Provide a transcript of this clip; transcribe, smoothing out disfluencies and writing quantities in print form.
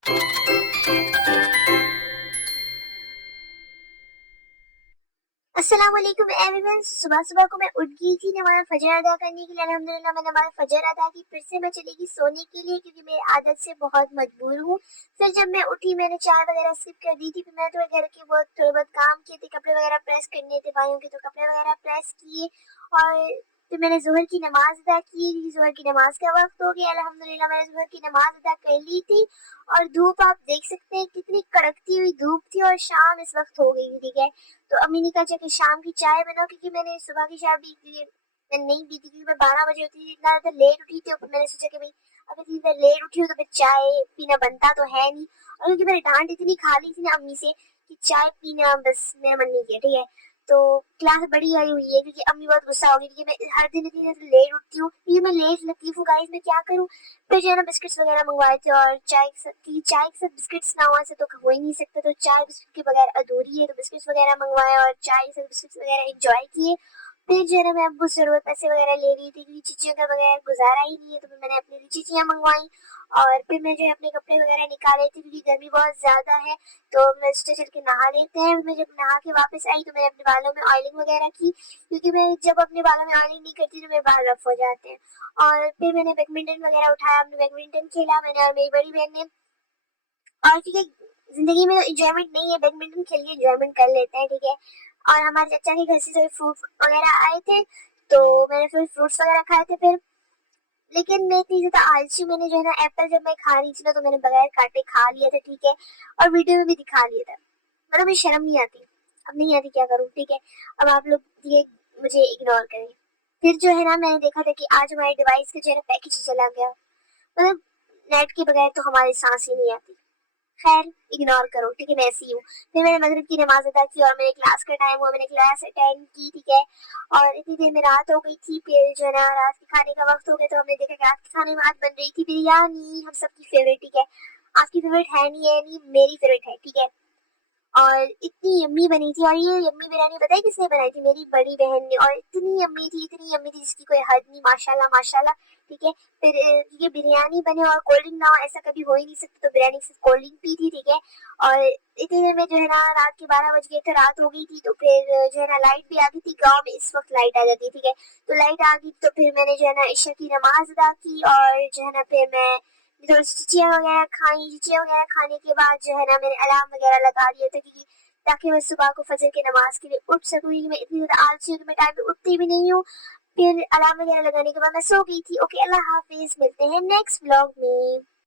अस्सलाम वालेकुम एवरीवन। सुबह सुबह को मैं उठ गई थी नमाज़ फजर अदा करने के लिए। अल्हम्दुलिल्लाह मैं नमाज़ फजर अदा की, फिर से मैं चली गई सोने के लिए क्योंकि मेरी आदत से बहुत मजबूर हूँ। फिर जब मैं उठी मैंने चाय वगैरह सिप कर दी थी, फिर मैं थोड़े घर के थोड़े बहुत काम किए थे, कपड़े वगैरह प्रेस करने थे भाइयों के, तो कपड़े वगैरह प्रेस किए। और फिर मैंने ज़ोहर की नमाज अदा की क्योंकि ज़ोहर की नमाज का वक्त हो गया। अल्हम्दुलिल्लाह मैंने ज़ोहर की नमाज अदा कर ली थी। और धूप आप देख सकते हैं कितनी कड़कती हुई धूप थी और शाम इस वक्त हो गई थी, ठीक है। तो अम्मी ने कहा कि शाम की चाय बनाओ क्योंकि मैंने सुबह की चाय भी मैंने नहीं पी थी क्योंकि मैं 12 बजे उठी थी, इतना ज़्यादा लेट उठी थी। और मैंने सोचा कि भाई अगर इतनी देर लेट उठी हूँ तो फिर चाय पीना बनता तो है नहीं। और क्योंकि मैंने डांट इतनी खा ली थी ना अम्मी से कि चाय पीना बस मेरा मन नहीं किया, ठीक है। तो क्लास बड़ी आई हुई है क्योंकि अम्मी बहुत गुस्सा हो गई कि मैं हर दिन इतनी देर लेट उठती हूँ, क्योंकि मैं लेट लतीफ हूँ गाइस, मैं क्या करूँ। फिर जो है ना बिस्किट्स वगैरह मंगवाए थे और चाय के साथ बिस्किट्स ना हुआ से तो हो ही नहीं सकता, तो चाय बिस्किट के बगैर अधूरी है, तो बिस्किट्स वगैरह मंगवाए और चाय के साथ बिस्किट्स वगैरह एंजॉय किए। फिर जो है ना मैं अब्बू से जरूरत पैसे वगैरह ले रही थी क्योंकि चिचियों के बगैर गुजारा ही नहीं है, तो फिर मैंने अपनी चिचियाँ मंगवाई। और फिर मैं जो है अपने कपड़े वगैरह निकाले थे क्योंकि गर्मी बहुत ज्यादा है, तो मैं सोचा चल के नहा लेते हैं। मैं जब नहा के वापस आई तो मैंने अपने बालों में ऑयलिंग वगैरह की क्योंकि मैं जब अपने बालों में ऑयलिंग नहीं करती तो मेरे बाल रफ हो जाते हैं। और फिर मैंने बैडमिंटन वगैरह उठाया, हमने बैडमिंटन खेला मैंने और मेरी बड़ी बहन ने। और क्योंकि जिंदगी में इंजॉयमेंट नहीं है, बैडमिंटन खेल के इंजॉयमेंट कर लेते हैं, ठीक है। और हमारे चाचा के घर से जो फ्रूट वगैरह आए थे तो मैंने फिर फ्रूट्स वगैरह खाए थे फिर। लेकिन मैं इतनी ज्यादा आलसी, मैंने जो है ना एप्पल जब मैं खा रही थी ना तो मैंने बगैर काटे खा लिया था, ठीक है। और वीडियो में भी दिखा लिया था, मतलब मुझे शर्म नहीं आती। अब नहीं आती क्या करूँ, ठीक है। अब आप लोग ये मुझे इग्नोर करें। फिर जो है ना मैंने देखा था कि आज हमारे डिवाइस का जो है ना पैकेज चला गया, मतलब नेट के बगैर तो हमारी सांस ही नहीं आती। खैर इग्नोर करो, ठीक है, मैं ऐसी हूँ। फिर मैंने मगरिब की नमाज अदा की और मेरे क्लास का टाइम हुआ, मैंने क्लास अटेंड की, ठीक है। और इतनी देर में रात हो गई थी, फिर जो है ना रात के खाने का वक्त हो गया तो हमने देखा कि रात के खाने में आज बन रही थी बिरयानी, हम सबकी फेवरेट, ठीक है। आपकी फेवरेट है नहीं, मेरी फेवरेट है, ठीक है। और इतनी यम्मी बनी थी, और ये यम्मी बिरयानी पता है किसने बनाई थी, मेरी बड़ी बहन ने। और इतनी यम्मी थी, इतनी यम्मी थी जिसकी कोई हद नहीं, माशाल्लाह माशाल्लाह, ठीक है। फिर ये बिरयानी बने और कोल्ड ड्रिंक ना हो ऐसा कभी हो ही नहीं सकता, तो बिरयानी से कोल्ड ड्रिंक पी थी, ठीक है। और इतनी देर में जो है ना रात के 12 बज गए थे, रात हो गई थी, तो फिर जो है ना लाइट भी आ गई थी। गाँव में इस वक्त लाइट आ जाती है, ठीक है। तो लाइट आ गई तो फिर मैंने जो है ना ईशा की नमाज अदा की और जो है ना फिर मैं थोड़ी चिचिया वगैरह खाई। चिचिया वगैरह खाने के बाद जो है ना मैंने अलार्म वगैरह लगा दिया था क्योंकि ताकि मैं सुबह को फजर की नमाज के लिए उठ सकूं, क्योंकि मैं इतनी ज्यादा आलसी हूँ कि मैं टाइम पे उठती भी नहीं हूँ। फिर अलार्म वगैरह लगाने के बाद मैं सो गई थी। ओके, अल्लाह हाफिज, मिलते हैं नेक्स्ट ब्लॉग में।